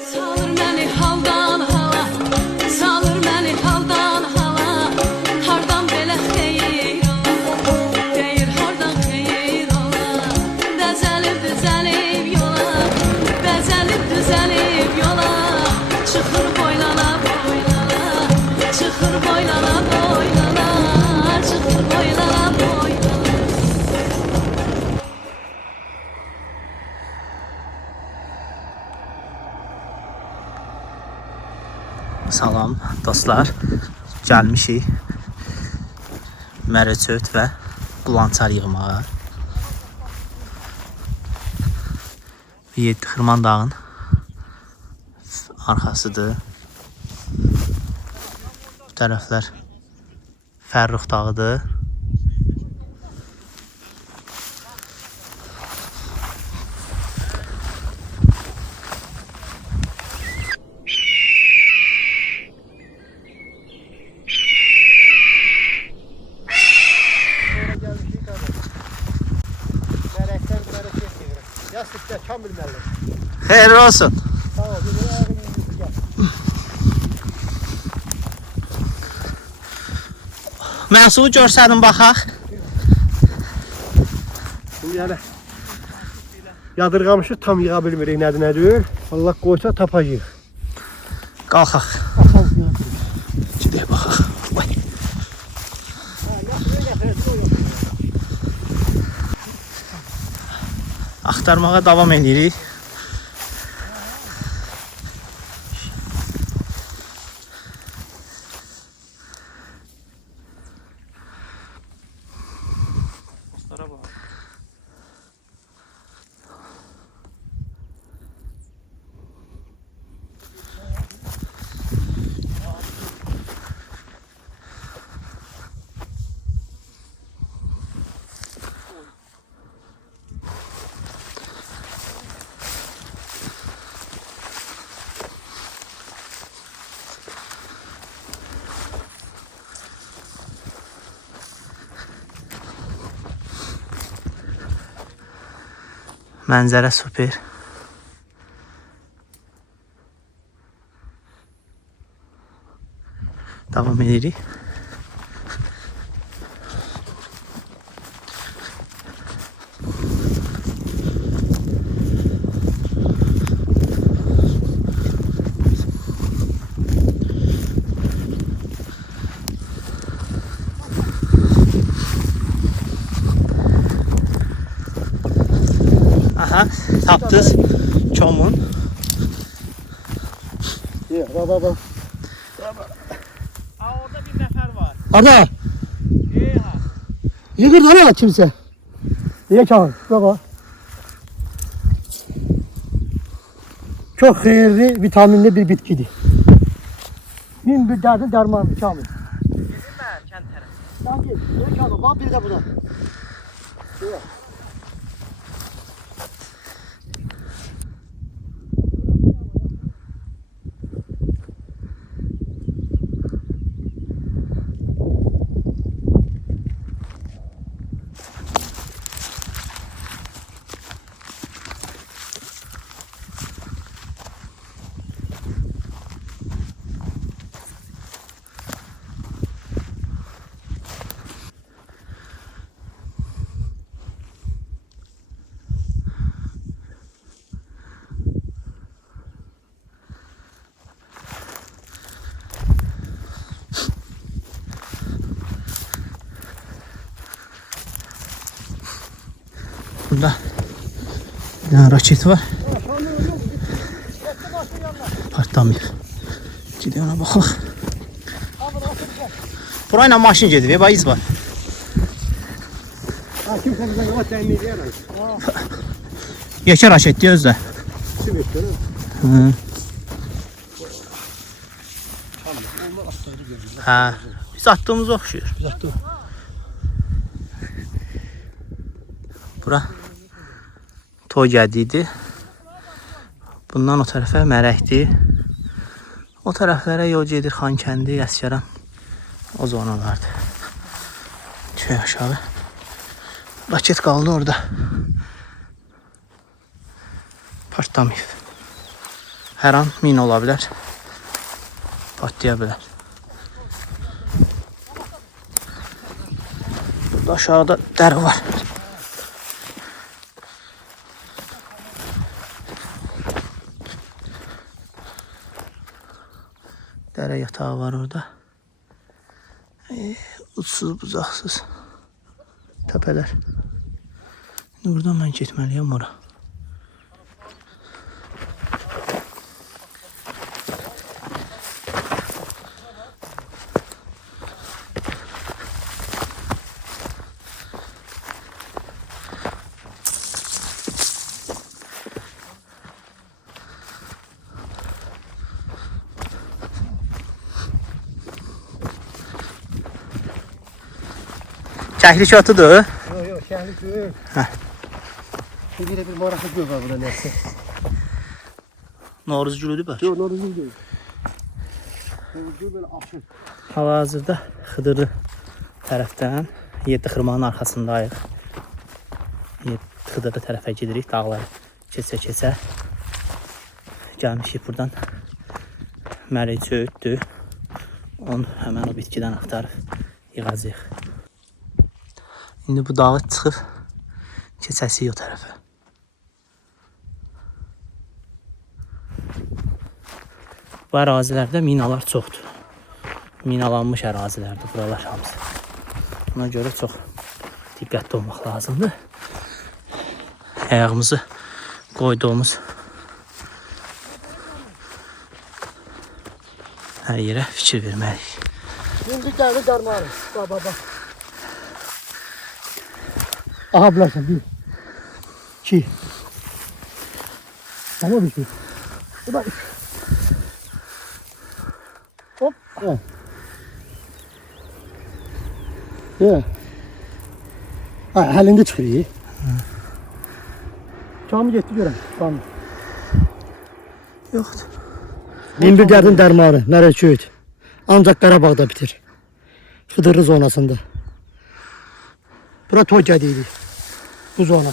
Salır məni haldan hala, salır məni haldan hala. Hardan belə xeyir ola, deyir hardan xeyir ola. Bəzəlib düzəlib yola, bəzəlib düzəlib yola. Çıxır boylana boylana, çıxır boylana boylana, çıxır boylana boylana. Salam dostlar, gəlmişik Mərəçöt və Qulançar yığmağa. Xırman dağın arxasıdır. Bu tərəflər Fərrux dağıdır. Yastıkta Kamil Məllik. Xeyirli olsun. Sağ ol. Bir ayağın yüzü gel. Məhsulu görsədim baxaq. Şimdi yani yadırgamışı tam yığa bilmirik nə deyir. Allah qoysa tapacağıq. Qalxaq. Gedək baxaq. Vay. Axtarmağa davam edirik. Mənzərə super. Davam edirik. Aha, tapdınız çomun. Baba. Orada bir nəfər var. Ada. Eyha. Yıkır lan kimse. Niye Kamil? Baba. Çok hayırlı, vitaminli bir bitkidir. Min bir derdin dermanı Kamil. Gedim mən kənd tərəfə. Tamam gel. Niye Kamil? Bak bir de buna. Burada bir dənə raket var. Partlamıyor. Gidiyor ona baxaq. Burayla maşın gedir, bax iz var. Ha kimse bize yola temin ediyor. Yekə raket deyə özdə. Kim yapıyor? Hə, biz attığımız oxşuyur. Bura toy gediydi. Bundan o tərəfə Mərəkdir. O tərəflərə yol gedir Xankəndi, Əsgəran. O zonalardır. Şöyle aşağı. Raket kaldı orada. Partlamayıb. Hər an min ola bilər. Patlaya bilər. Burada aşağıda dərə var. Dərə yatağı var orada. Uçsuz bucaqsız təpələr. İndi buradan mən getməliyəm ora. Kəklik otudur. Yok şəhərlik deyil. Hə. Şimdi bir maraqlı göz var burada neyse. Novruz gülüdür bəlkə. Yok normal değil. Göz böyle açıq. Hal-hazırda Xıdırlı tərəfdən Yeddi xırmanın arxasındayıq. Xıdırlı tərəfə gedirik, dağları keçə-keçə. Gəlmişik buradan. Mərək söyüddür. Onu həmən o bitkidən axtarıb yığacaq. İndi bu dağı çıxıb keçəsik o tərəfə. Bu ərazilərdə minalar çoxdur. Minalanmış ərazilərdir buralar hamısı. Buna görə çox diqqətli olmaq lazımdır. Ayağımızı qoyduğumuz hər yerə fikir verməliyik. Şimdi geldi darmarı. Bak. Aha bulaşın bir. 2. Tamam bir şey. Bak. Hop. Evet. Ya. Ha, elinde çıkıyor. Çamı gitti görəm. Çamı. Yoxdur. Binbir dərdin dərmanı, Mərəköyt. Ancaq Qarabağda bitir. Xıdırlı zonasında. Bura toy gədiyirik. Bu zona.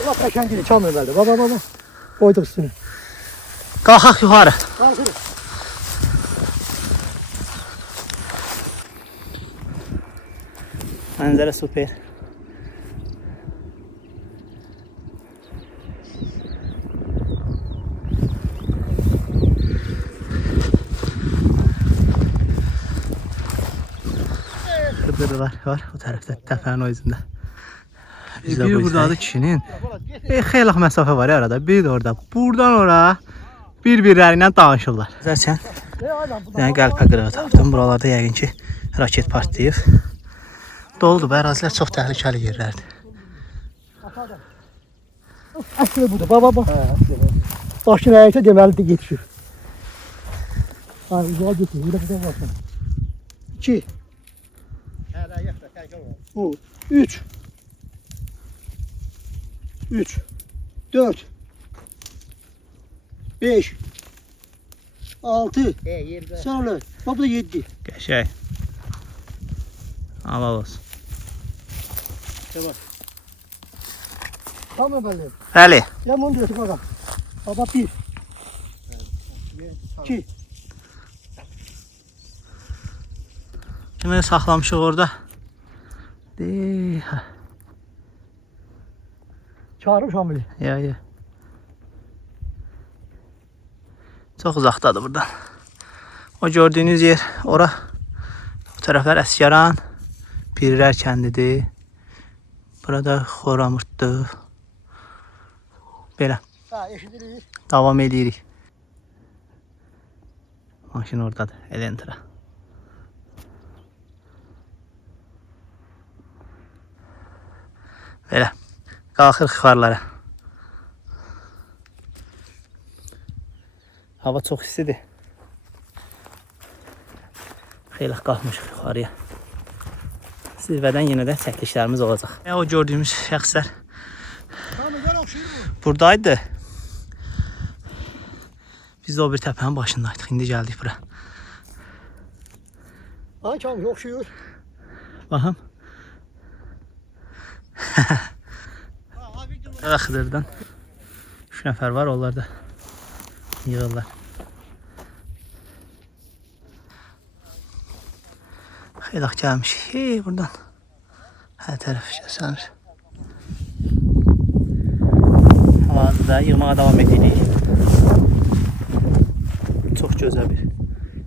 Bura qəşəngdir, çam evəldir. Baba. Qoyduq üstünü. Qalxaq yuxarı. Qalxırıq. Mənzərə super. Xıdırlar var o tərəfdə, təpənin o üzündə. Biri buradadır kişinin. Xeyli məsafə var ya arada. Biri də orada. Buradan ora bir-birləri ilə danışırlar. Zərçən, yəni qəlpə qırığı tapdım. Buralarda yəqin ki, raket partlayıb. Doludur, bu ərazilər çox təhlükəli yerlərdir. Əsli budur, baba. Başın əyəksə deməlidir yetişir. Ha, uzağa getmir, burada baxın. 2. Bu 3 4 5 6 sonra bak bu da 7. Qəşəng. Halal olsun. Tamam. Tamam böyle. Bəli. Ya bunu diyorsun bakalım. Baba 1 2 Kimi saxlamışıq orada? Çağırım Şamil'i. Ya. Çox uzaqdadır buradan. O gördüyünüz yer ora. Bu tərəflər Əsgəran, Pirlər kəndidir. Burada Xoramırtdır. Belə. Ha, eşidirik. Davam edirik. Maşın oradadır, Elentra. Belə. Qalxırıq yuxarılara. Hava çox istidir. Xeyli qalxmışıq yuxarıya. Zirvədən yenə də çəkilişlərimiz olacaq. O gördüyümüz şəxslər buradaydı. Biz də o bir təpənin başındaydıq. İndi gəldik bura. Ha, Şamil oxşuyur. Baxın. Xıdırdan 3 nəfər var, onlar da Yığırlar. Xeylaq gəlmiş. Hey, buradan. Hər tərəf göstərir. Havada yığmağa davam edirik. Çox gözəl bir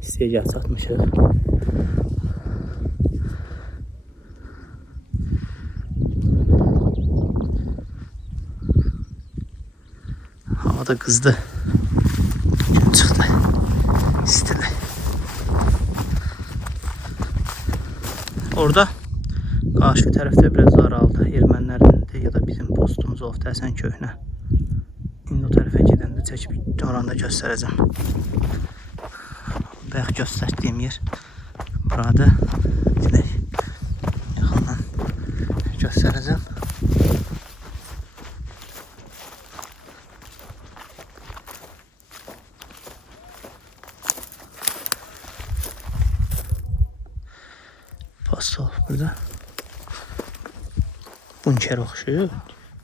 istəyəcək çatmışıq. Havada qızdı. Gün çıxdı. İstili. Orada qarşı tərəfdə biraz araldı. Ermənilərin ya da bizim postumuz oldu. Həsən köhnə. İndi o tərəfə gedəndə çəkib oranda göstərəcəm. Bayaq göstərdiyim yer burada. Yaxından göstərəcəm. Post olub burada. Bunker oxşuyur.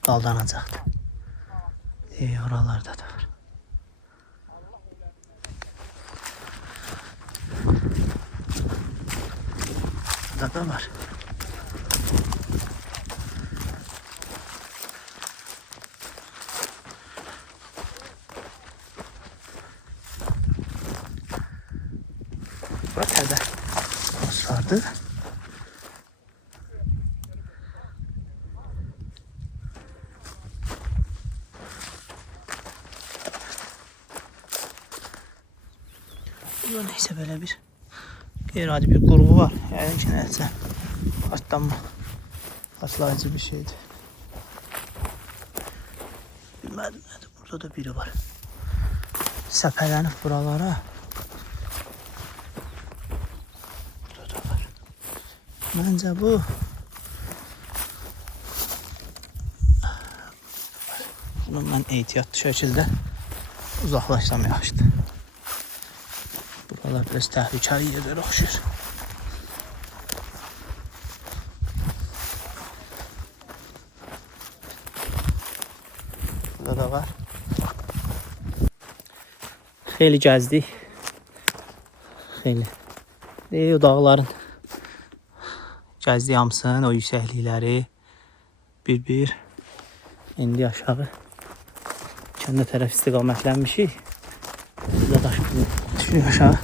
Daldanacaqdı. Oralarda da var. Burada da var. Burada da post vardı. Burada neyse böyle bir qeyri-adi bir qurğu var. Yəni ki, nəsə partlanma, partlayıcı bir şeydir. Bilmədim nədir. Burada da biri var. Səpələnib buralara. Burada da var. Məncə bu bunu mən ehtiyatlı şəkildə uzaqlaşsam yaxşıdır. Buralar biraz təhlükəli yerlər oxşur. Burada da var. Xeyli gəzdik. Xeyli. O dağların gəzdik hamısını, o yüksəklikləri bir-bir. İndi aşağı kəndə tərəf istiqamətlənmişik. Burada daş düşürük aşağı.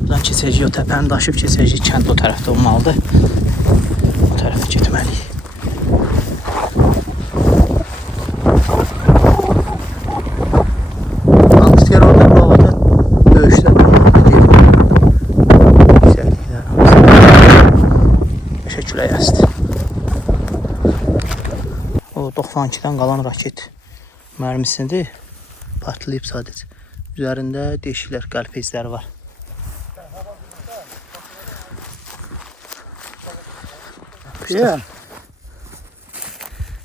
Buradan keçəcəyik, o təpəni daşıb keçəcəyik. Kənd o tərəfdə olmalıdır. O tərəfə getməliyik. Yalnız yer orada bu havada döyüşlər gedir. Yüksəkliklər hamısı. Beşə külək əsdi. O 92-dən qalan raket mərmisidir. Partlayıb sadəcə. Üzərində deşiklər, qəlp izləri var. Yeah.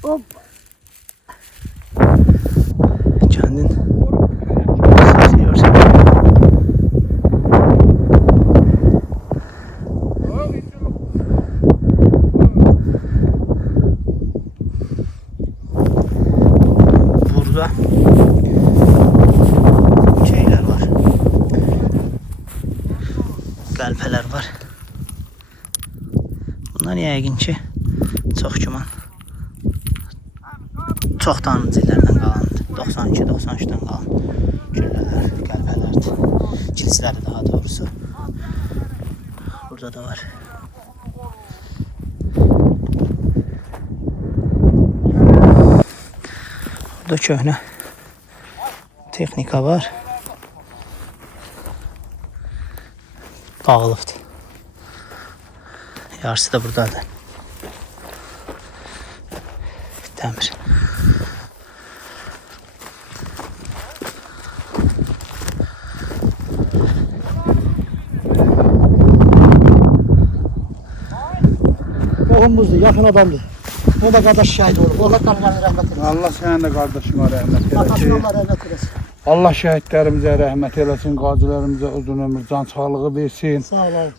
Hop. Kendin seviyorsan. Burada şeyler var. Qəlpələr var. Bunlar yəqin ki, çox güman çoxdanıcı illərdən qalandı. 92-93-dən qalan güllələr, qəlpələrdir. Kilsələri daha doğrusu. Burada da var. Burada köhnə texnika var. Dağılıbdır. Yarısı da buradadır. Dəmir. Oğlumuzdur, yakın adamdır. O da kardeş şəhid olub. Allah tanrılarına rəhmət eləsin. Allah sənin də qardaşına rəhmət Atasına eləsin. Allah rəhmət eləsin. Allah şəhidlərimizə rəhmət eləsin, qazilərimizə uzun ömür, can sağlığı versin. Sağ olun.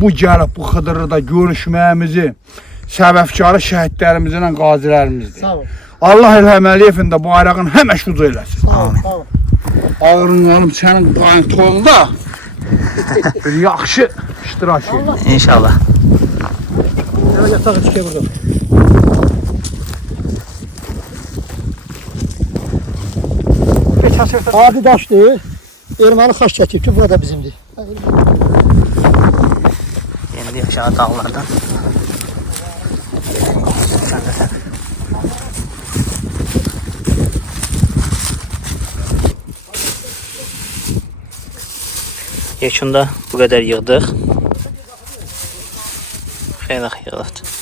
Bu gəlib bu Xıdırda görüşməyimizi səbəbkarı şəhidlərimizlə qazilərimizdir. Sağ ol. Allah İlham Əliyevin də bayrağını həmişə ucu eləsin. Amin. Ağrını alıb sənin qantolda bir yaxşı iştirak et. İnşallah. Ya yatağı çıkıyor burada. Adi daşdır. Erməni xaç çəkib ki, burada bizimdir. İndi aşağı dağlardan. Yekunda bu qədər yığdıq. Xeyli yığılıb.